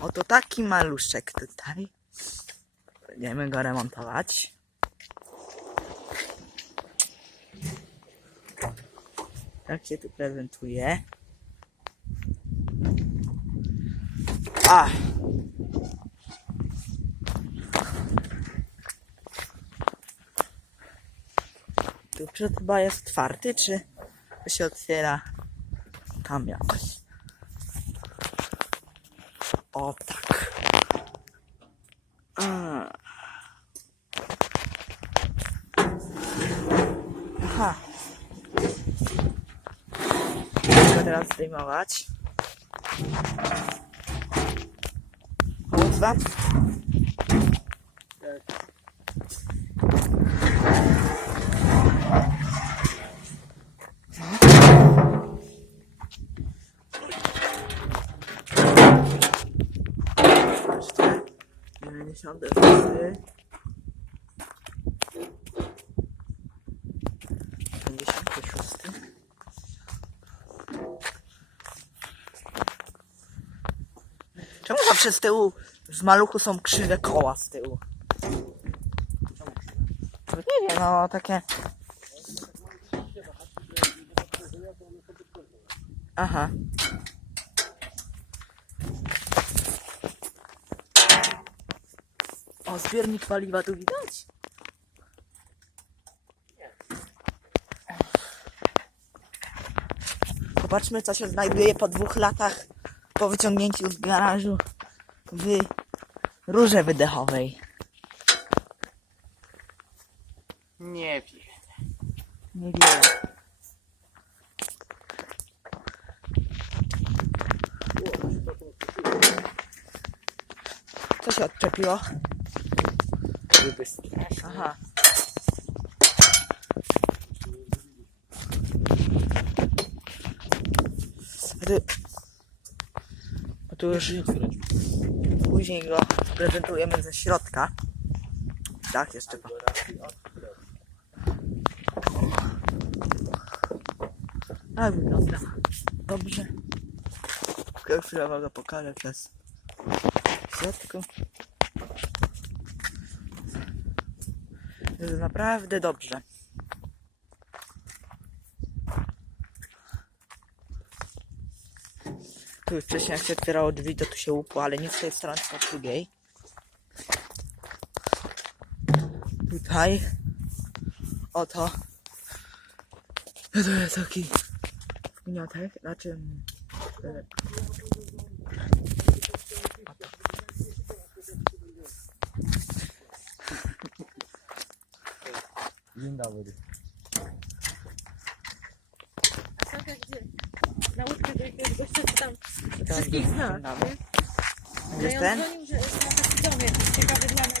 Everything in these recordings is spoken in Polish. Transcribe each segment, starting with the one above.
Oto taki maluszek tutaj. Będziemy go remontować. Tak się tu prezentuje. A! Tu przed chyba jest otwarty, czy się otwiera tam jakoś? O tak. Aha. Muszę teraz zdejmować. Wam? Jeszcze 96. 56. Czemu zawsze z tyłu w maluchu są krzywe koła z tyłu? Nie wiem, no takie. Aha. O, zbiornik paliwa tu widać? Zobaczmy, co się znajduje po dwóch latach po wyciągnięciu z garażu w rurze wydechowej. Nie wiem. Niewiele. Co się odczepiło? Żeby strasznie. Aha. A ty... A tu już później go prezentujemy ze środka. Tak, jeszcze to. Tak wygląda. Dobrze. Chwilowo go pokażę przez środku. Jest naprawdę dobrze. Tu już wcześniej jak się otwierało drzwi, to tu się łupło, ale nie z tej strony, tylko z drugiej. Tutaj. Oto. To jest taki gniotek, znaczy... mm, Dzień dobry. Saka gdzie? Na łódkę do jakiegoś gościa, co tam Tam wszystkich zna. nie? No ja ten? dzwonił, że jest na taki dom jakiś ciekawy dla nas.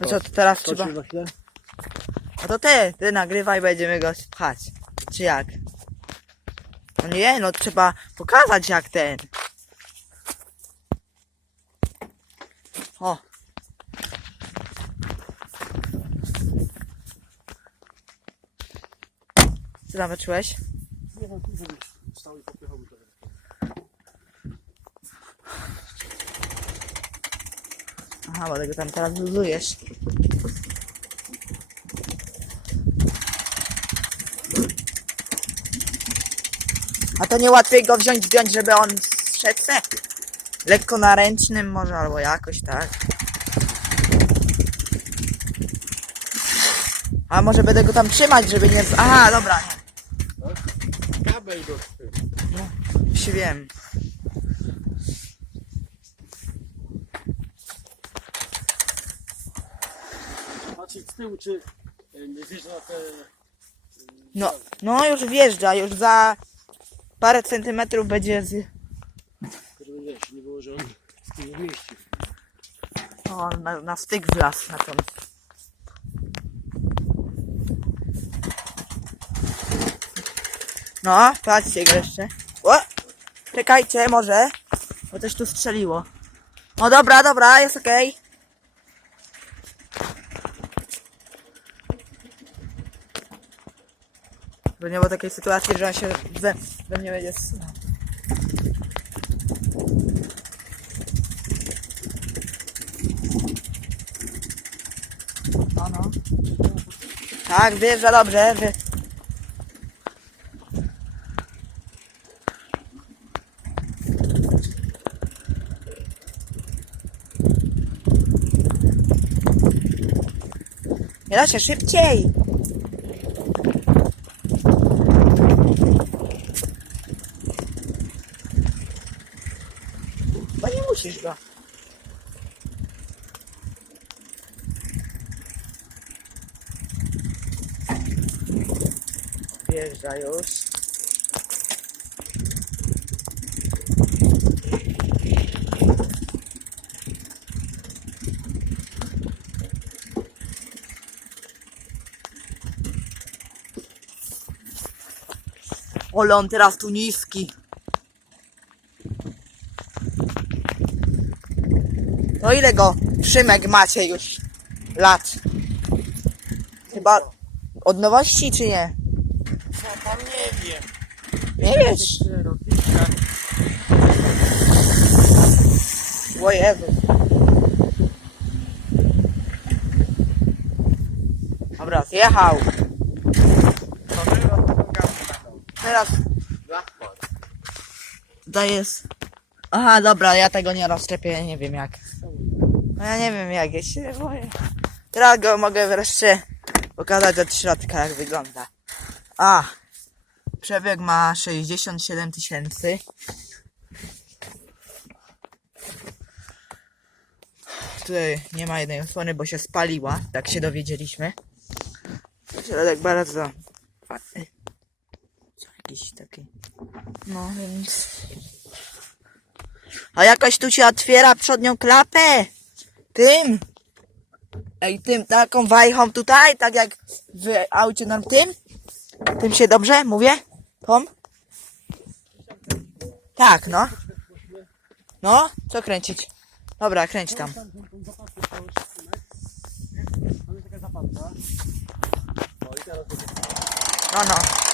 To co, to teraz trzeba... A to ty, ty nagrywaj, będziemy go pchać. Czy jak? No nie, no trzeba pokazać jak ten. O. Wyczułeś? Nie wiem, żeby stał i popychał trochę. Aha, bo tego tam teraz luzujesz. A to nie łatwiej go wziąć, wziąć, żeby on szedł se? Lekko na ręcznym może, albo jakoś, tak? A może będę go tam trzymać, żeby nie... Aha, dobra, nie. Już wiem. Patrzeć z tyłu, czy e, nie wjeżdża te... No, no już wjeżdża, już za parę centymetrów będzie z... Wiesz, nie było, że on z tym nie mieści. O, na, na styk wlazł na tą. No, patrzcie go jeszcze. O! Czekajcie, może. Bo też tu strzeliło. O, dobra, dobra, jest okej. Bo nie było takiej sytuacji, że on się we, we mnie będzie zsunął. No, no. Tak, wjeżdża dobrze. Wie... Się szybciej. Bo nie musisz go. Wjeżdża już. Ole on teraz tu niski. To ile go Szymek macie już lat? Chyba od nowości czy nie? Co tam nie wiem. Nie wiesz. O Jezu. Dobra, jechał. Teraz tutaj jest. Aha, dobra, ja tego nie rozczepię, ja nie wiem jak. No ja nie wiem jak, ja się boję. Teraz go mogę wreszcie pokazać od środka jak wygląda. A, przebieg ma 67 tysięcy. Tutaj nie ma jednej osłony, bo się spaliła, tak się dowiedzieliśmy. Środek bardzo fajny. Jakiś taki. No więc. A jakoś tu się otwiera przodnią klapę. Tym. Ej, tym, taką wajchą tutaj, tak jak w aucie nam tym. Tym się dobrze mówię? Tom? Tak, no. No, co kręcić? Dobra, kręć tam. Tam tą, tą zapadkę stałeś, synek. Tam jest taka zapadka. No i teraz będzie. No, no.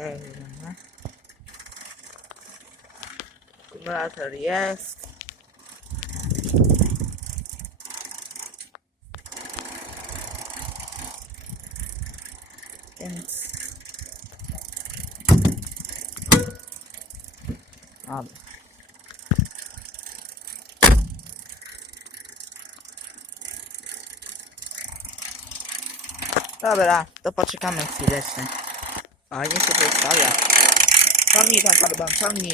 Dobra. Akumulator jest. Więc... Dobra. Dobra, to poczekamy chwileczkę. A nie się przedstawia. Ciągnij tam karban, ciągnij.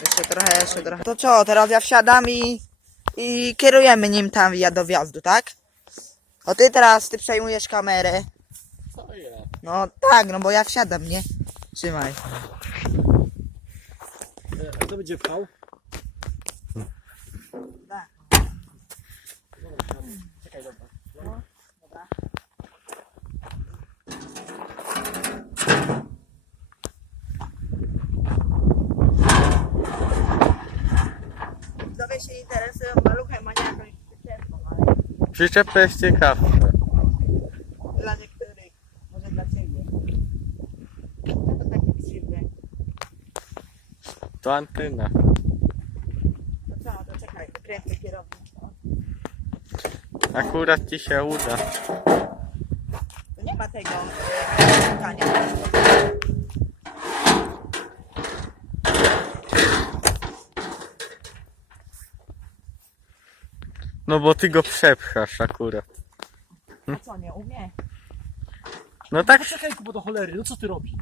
Jeszcze trochę, jeszcze trochę. To co, teraz ja wsiadam i, i kierujemy nim tam ja do wjazdu, tak? O ty teraz, ty przejmujesz kamerę. Co ja? No tak, no bo ja wsiadam, nie? Trzymaj. E, A kto będzie pchał? Tak. Czekaj, dobra. Dobra. Widzowie się interesują maluchem, a nie jakąś przyczepą, ale Przyczepka jest ciekawsza. dla niektórych, może dla ciebie. No to takie krzywdy. To antena. No co, to czekaj, wykręcę kierownicę. Akurat ci się uda. To nie ma tego e, szukania. No bo ty go przepchasz akurat. A co, nie umie? No tak, Poczekaj, bo do cholery, no co ty robisz?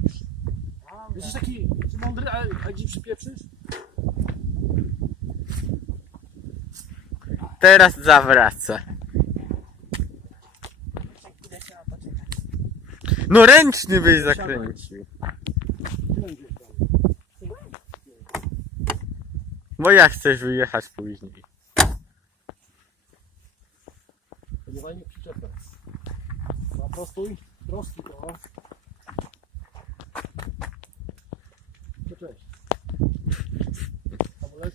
Jesteś taki mądry, a, a gdzie przypieprzysz? teraz zawraca. Trzeba poczekać. No ręczny byś zakręcił. Bo jak chcesz wyjechać później? No, prostuj, prostuj to. To cześć. Hamulec.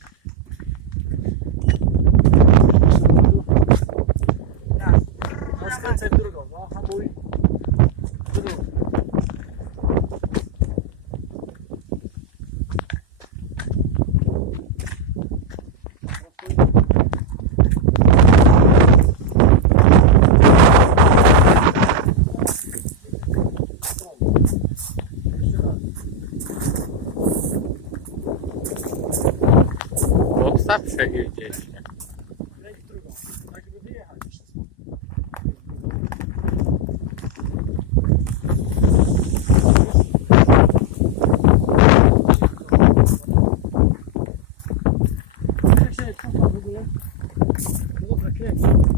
Dobra.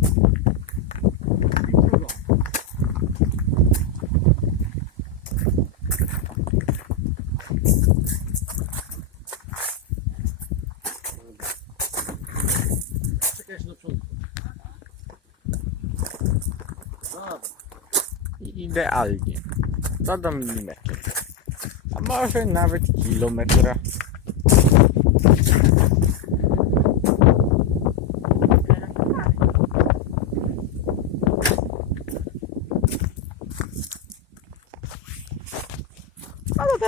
I idealnie. Co do milimetra. A może nawet kilometra.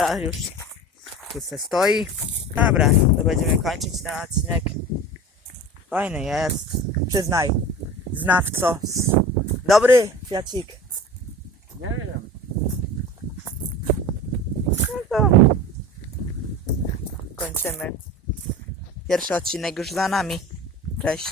Teraz już tu se stoi. Dobra, to będziemy kończyć ten odcinek. Fajny jest. Przyznaj, znawco. Dobry, Fiacik. Nie wiem. No to kończymy. Pierwszy odcinek już za nami. Cześć.